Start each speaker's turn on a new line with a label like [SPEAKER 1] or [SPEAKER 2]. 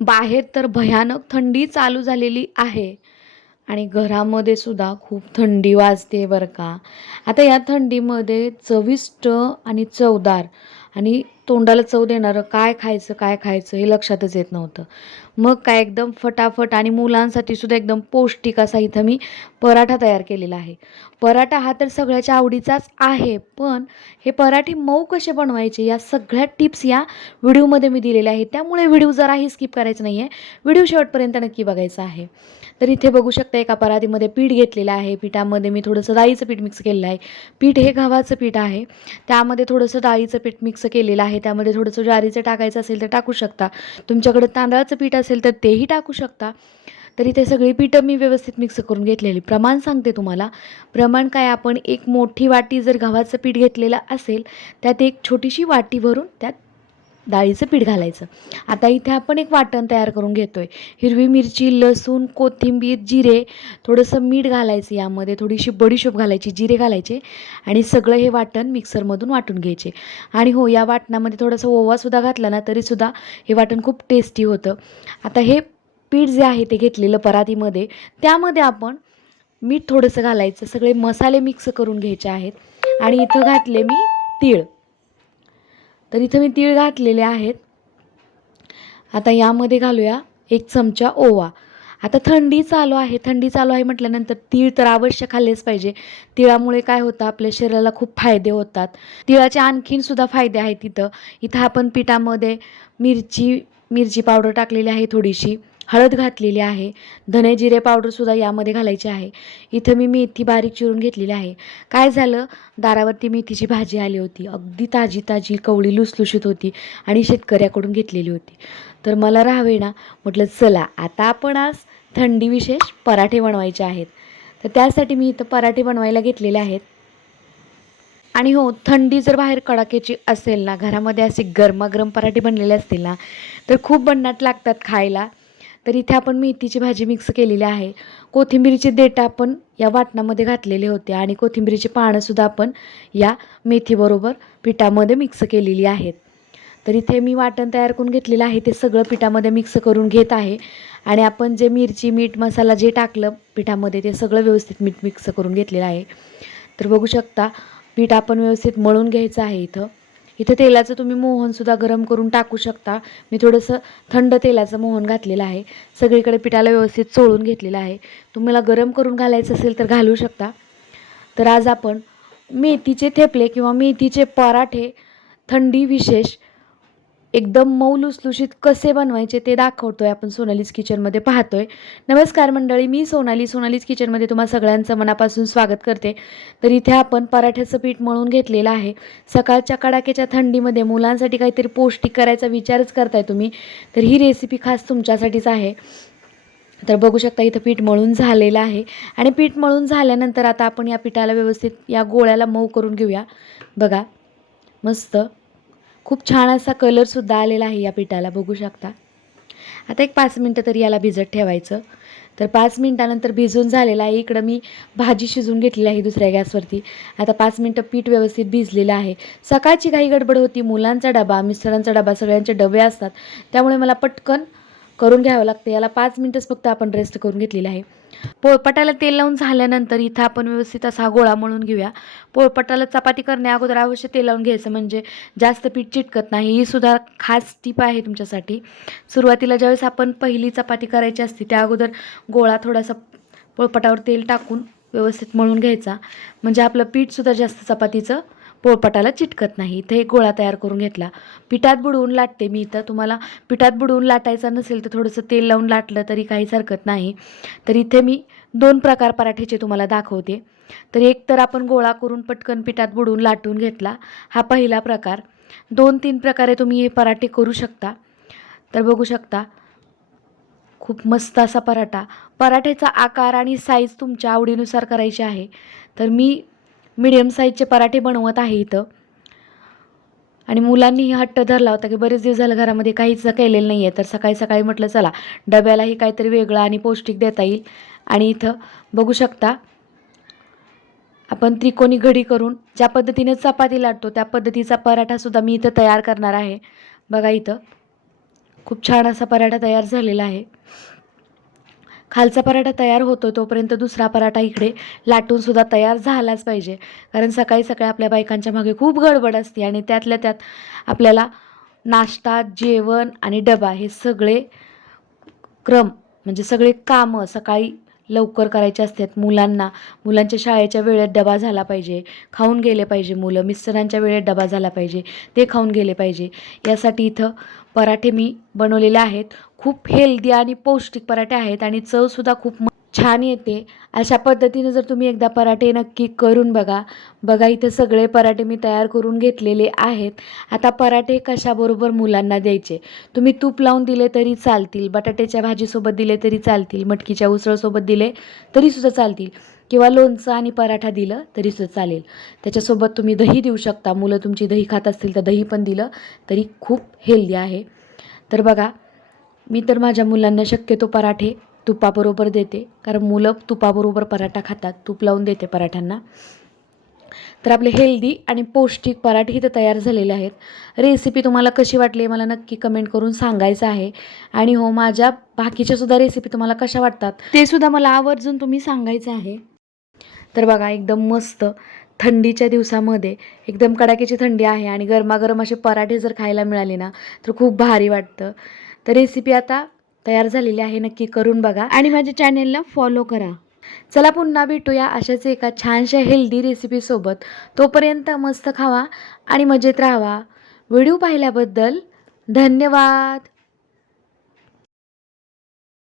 [SPEAKER 1] बाहेर तर भयानक थंडी चालू झालेली आहे. आणि घरामध्ये सुद्धा खूप थंडी वाजते बरं का. आता या थंडीमध्ये चविष्ट आणि चवदार आणि तोंडाला चव देणारं काय खायचं काय खायचं हे लक्षातच येत नव्हतं. मग काय एकदम फटाफट आणि मुलांसाठी सुद्धा एकदम पौष्टिक असा इथं मी पराठा तयार केलेला आहे. पराठा हा तर सगळ्याच्या आवडीचाच आहे पण हे पराठे मऊ कसे बनवायचे या सगळ्या टिप्स या व्हिडिओमध्ये मी दिलेल्या आहेत. त्यामुळे व्हिडिओ जराही स्किप करायचं नाही आहे व्हिडिओ शेवटपर्यंत नक्की बघायचा आहे. तर इथे बघू शकता एका पराठीमध्ये पीठ घेतलेलं आहे. पिठामध्ये मी थोडंसं डाळीचं पीठ मिक्स केलेलं आहे. पीठ हे गव्हाचं पीठ आहे. त्यामध्ये थोडंसं डाळीचं पीठ मिक्स केलेलं आहे. त्यामध्ये थोडंसं ज्वारीचं टाकायचं असेल तर टाकू शकता. तुमच्याकडे तांदळाचं पीठ असेल तर तेही टाकू शकता. तरी ते सगळी पिठं मी व्यवस्थित मिक्स करून घेतलेली. प्रमाण सांगते तुम्हाला. प्रमाण काय आपण एक मोठी वाटी जर गव्हाचं पीठ घेतलेलं असेल त्यात एक छोटीशी वाटी भरून त्यात डाळीचं पीठ घालायचं. आता इथे आपण एक वाटण तयार करून घेतो आहे हिरवी मिरची लसूण कोथिंबीर जिरे थोडंसं मीठ घालायचं यामध्ये थोडीशी बडीशोप घालायची जिरे घालायचे आणि सगळं हे वाटण मिक्सरमधून वाटून घ्यायचे. आणि हो या वाटणामध्ये थोडंसं ओवासुद्धा घातला ना तरीसुद्धा हे वाटण खूप टेस्टी होतं. आता हे पीठ जे आहे ते घेतलेलं परातीमध्ये त्यामध्ये आपण मीठ थोडंसं घालायचं. सगळे मसाले मिक्स करून घ्यायचे आहेत. आणि इथं घातले मी तीळ. तर इथं मी तीळ घातलेले आहेत. आता यामध्ये घालूया एक चमचा ओवा. आता थंडी चालू आहे. थंडी चालू आहे म्हटल्यानंतर तीळ तर अवश्य खाल्लेच पाहिजे. तिळामुळे काय होतं? आपल्या शरीराला खूप फायदे होतात. तिळाचे आणखीन सुद्धा फायदे आहेत इथं. इथं आपण पिठामध्ये मिरची मिरची पावडर टाकलेली आहे थोडीशी. हळद घातलेली आहे. धने जिरे पावडरसुद्धा यामध्ये घालायची आहे. इथं मी मेथी बारीक चिरून घेतलेली आहे. काय झालं? दारावरती मेथीची भाजी आली होती. अगदी ताजी ताजी कवळी लुसलुशीत होती आणि शेतकऱ्याकडून घेतलेली होती. तर मला राहावे ना? म्हटलं चला आता आपण आज थंडी विशेष पराठे बनवायचे आहेत. तर त्यासाठी मी इथं पराठे बनवायला घेतलेले आहेत. आणि हो थंडी जर बाहेर कडाक्याची असेल ना घरामध्ये असे गरमागरम पराठे बनलेले असतील ना तर खूप भन्नाट लागतात खायला. तर इथे आपण मेथीची भाजी मिक्स केलेली आहे. कोथिंबीरीचे देठं आपण या वाटणामध्ये घातलेले होते आणि कोथिंबीरीची पानंसुद्धा आपण या मेथीबरोबर पिठामध्ये मिक्स केलेली आहेत. तर इथे मी वाटण तयार करून घेतलेलं आहे. ते सगळं पिठामध्ये मिक्स करून घेत आहे. आणि आपण जे मिरची मीठ मसाला जे टाकलं पिठामध्ये ते सगळं व्यवस्थित मीठ मिक्स करून घेतलेलं आहे. तर बघू शकता पीठ आपण व्यवस्थित मळून घ्यायचं आहे इथं. इथं तेलाचं तुम्ही मोहनसुद्धा गरम करून टाकू शकता. मी थोडंसं थंड तेलाचं मोहन घातलेलं आहे. सगळीकडे पिठाला व्यवस्थित चोळून घेतलेलं आहे. तुम्हाला गरम करून घालायचं असेल तर घालू शकता. तर आज आपण मेथीचे थेपले किंवा मेथीचे पराठे थंडी विशेष एकदम मऊ लुसलुशीत कसे बनवायचे ते दाखवतोय आपण सोनालीज किचनमध्ये पाहतोय. नमस्कार मंडळी मी सोनाली. सोनालीज किचनमध्ये तुम्हा सगळ्यांचं मनापासून स्वागत करते. तर इथे आपण पराठ्याचं पीठ मळून घेतलेलं आहे. सकाळच्या कडाक्याच्या थंडीमध्ये मुलांसाठी काहीतरी पौष्टिक करायचा विचारच करताय तुम्ही. तर ही रेसिपी खास तुमच्यासाठीच आहे. तर बघू शकता इथं पीठ मळून झालेलं आहे. आणि पीठ मळून झाल्यानंतर आता आपण या पिठाला व्यवस्थित या गोळ्याला मऊ करून घेऊया. बघा मस्त. खूप छान असा कलरसुद्धा आलेला आहे या पिठाला बघू शकता. आता एक पाच मिनटं तरी याला भिजत ठेवायचं. तर पाच मिनटानंतर भिजून झालेलं आहे. इकडं मी भाजी शिजून घेतलेली आहे दुसऱ्या गॅसवरती. आता पाच मिनटं पीठ व्यवस्थित भिजलेलं आहे. सकाळची काही गडबड होती. मुलांचा डबा मिस्टरांचा डबा सगळ्यांचे डबे असतात. त्यामुळे मला पटकन करून घ्यावं लागतं. याला पाच मिनटंच फक्त आपण रेस्ट करून घेतलेलं आहे. पोळपाटाला तेल लावून झाल्यानंतर इथं आपण व्यवस्थित असा गोळा मळून घेऊया. पोळपाटाला चपाती करण्या अगोदर अवश्य तेल लावून घ्यायचं म्हणजे जास्त पीठ चिटकत नाही. ही सुद्धा खास टीप आहे तुमच्यासाठी. सुरुवातीला ज्यावेळेस आपण पहिली चपाती करायची असते त्या अगोदर गोळा थोडासा पोळपाटावर तेल टाकून व्यवस्थित मळून घ्यायचा. म्हणजे आपलं पीठसुद्धा जास्त चपातीचं पोळपाटाला चिटकत नाही. इथे एक गोळा तयार करून घेतला. पिठात बुडवून लाटते. मी इथं तुम्हाला पिठात बुडवून लाटायचं नसेल तर थोडंसं तेल लावून लाटलं तरी काहीच हरकत नाही. तर इथे मी दोन प्रकार पराठ्याचे तुम्हाला दाखवते. तर एक तर आपण गोळा करून पटकन पिठात बुडवून लाटून घेतला. हा पहिला प्रकार. दोन तीन प्रकारे तुम्ही हे पराठे करू शकता. तर बघू शकता. खूप मस्त असा पराठा. पराठ्याचा आकार आणि साईज तुमच्या आवडीनुसार करायची आहे. तर मी मिडियम साईजचे पराठे बनवत आहे इथं. आणि मुलांनीही हट्ट धरला होता की बरेच दिवस झालं घरामध्ये काहीच केलेलं नाही आहे तर सकाळी सकाळी म्हटलं चला डब्यालाही काहीतरी वेगळं आणि पौष्टिक देता येईल. आणि इथं बघू शकता आपण त्रिकोणी घडी करून ज्या पद्धतीने चपाती लाटतो त्या पद्धतीचा पराठासुद्धा मी इथं तयार करणार आहे. बघा इथं खूप छान असा पराठा तयार झालेला आहे. खालचा पराठा तयार होतो तोपर्यंत दुसरा पराठा इकडे लाटूनसुद्धा तयार झालाच पाहिजे. कारण सकाळी सकाळी आपल्या बायकांच्या मागे खूप गडबड असते आणि त्यातल्या त्यात आपल्याला नाश्ता जेवण आणि डबा हे सगळे क्रम म्हणजे सगळे कामं सकाळी लवकर करायचे असतात. मुलांना मुलांच्या शाळेच्या वेळेत डबा झाला पाहिजे खाऊन गेले पाहिजे मुलं. मिस्टरांच्या वेळेत डबा झाला पाहिजे ते खाऊन गेले पाहिजे. यासाठी इथं पराठे मी बनवलेले आहेत. खूप हेल्दी आणि पौष्टिक पराठे आहेत आणि चवसुद्धा खूप छान येते. अशा पद्धतीने जर तुम्ही एकदा पराठे नक्की करून बघा. बघा इथे सगळे पराठे मी तयार करून घेतलेले आहेत. आता पराठे कशाबरोबर मुलांना द्यायचे? तुम्ही तूप लावून दिले तरी चालतील बटाट्याच्या भाजीसोबत दिले तरी चालतील मटकीच्या उसळसोबत दिले तरीसुद्धा चालतील. किंवा लोणचं आणि पराठा दिलं तरी सुद्धा चालेल. त्याच्यासोबत तुम्ही दही देऊ शकता. मुलं तुमची दही खात असतील तर दही पण दिलं तरी खूप हेल्दी आहे. तर बघा मी तर माझ्या मुलांना शक्यतो पराठे तुपाबरोबर देते. कारण मुलं तुपाबरोबर पराठा खातात. तूप लावून देते पराठ्यांना. तर आपले हेल्दी आणि पौष्टिक पराठे इथं तयार झालेले आहेत. रेसिपी तुम्हाला कशी वाटली मला नक्की कमेंट करून सांगायचं आहे. आणि हो माझ्या बाकीच्या सुद्धा रेसिपी तुम्हाला कशा वाटतात ते सुद्धा मला आवर्जून तुम्ही सांगायचं आहे. तर बघा एकदम मस्त थंडीच्या दिवसामध्ये एकदम कडाक्याची थंडी आहे आणि गरमागरम असे पराठे जर खायला मिळाले ना तर खूप भारी वाटतं. तर रेसिपी आता तयार झालेली आहे नक्की करून बघा. आणि माझ्या चॅनेलला फॉलो करा. चला पुन्हा भेटूया अशाच एका छानशा हेल्दी रेसिपीसोबत तोपर्यंत मस्त खावा आणि मजेत राहावा. व्हिडिओ पाहिल्याबद्दल धन्यवाद.